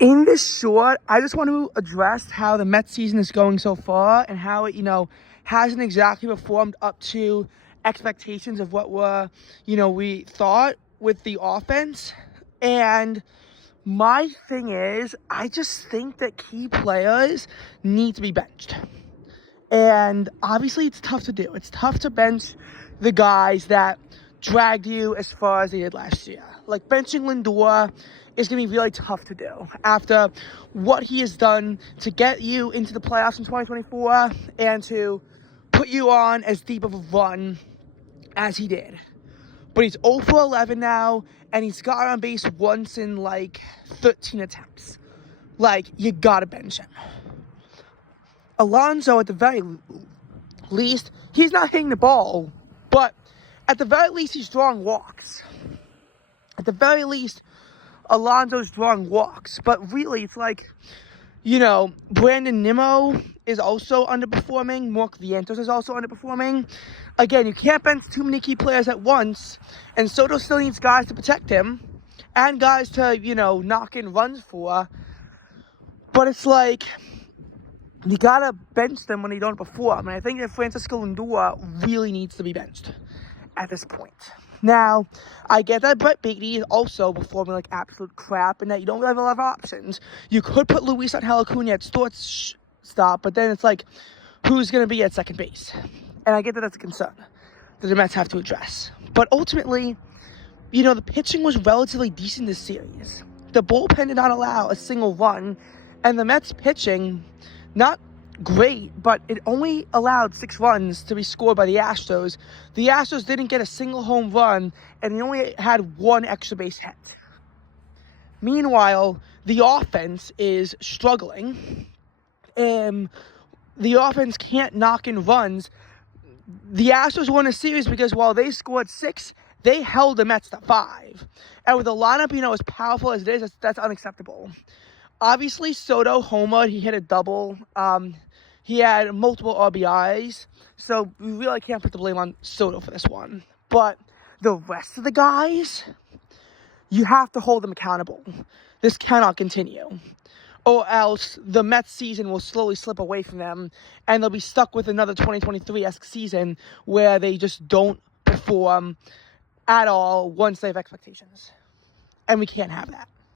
In this short, I just want to address how the Mets season is going so far and how it, hasn't exactly performed up to expectations of what we thought with the offense. And my thing is, I just think that key players need to be benched. And obviously it's tough to do. It's tough to bench the guys that dragged you as far as they did last year. Like benching Lindor is going to be really tough to do after what he has done to get you into the playoffs in 2024 and to put you on as deep of a run as he did. But he's 0 for 11 now, and he's got on base once in like 13 attempts. Like, you gotta bench him. Alonso, at the very least, he's not hitting the ball, but at the very least, he's drawing walks. At the very least, Alonso's drawing walks. But really, it's like, Brandon Nimmo is also underperforming. Mark Vientos is also underperforming. Again, you can't bench too many key players at once, and Soto still needs guys to protect him and guys to, knock in runs for. But it's like, you gotta bench them when they don't perform. And I think that Francisco Lindor really needs to be benched at this point. Now, I get that Brett Beatty is also performing like absolute crap and that you don't really have a lot of options. You could put Luis Angel Acuna at shortstop, but then it's like, who's going to be at second base? And I get that that's a concern that the Mets have to address. But ultimately, the pitching was relatively decent this series. The bullpen did not allow a single run, and the Mets pitching, not great, but it only allowed 6 runs to be scored by the Astros. The Astros didn't get a single home run, and they only had 1 extra base hit. Meanwhile, the offense is struggling. The offense can't knock in runs. The Astros won a series because while they scored 6, they held the Mets to 5. And with the lineup, as powerful as it is, that's unacceptable. Obviously, Soto homered. He hit a double. He had multiple RBIs. So we really can't put the blame on Soto for this one. But the rest of the guys, you have to hold them accountable. This cannot continue. Or else the Mets season will slowly slip away from them. And they'll be stuck with another 2023-esque season where they just don't perform at all once they have expectations. And we can't have that.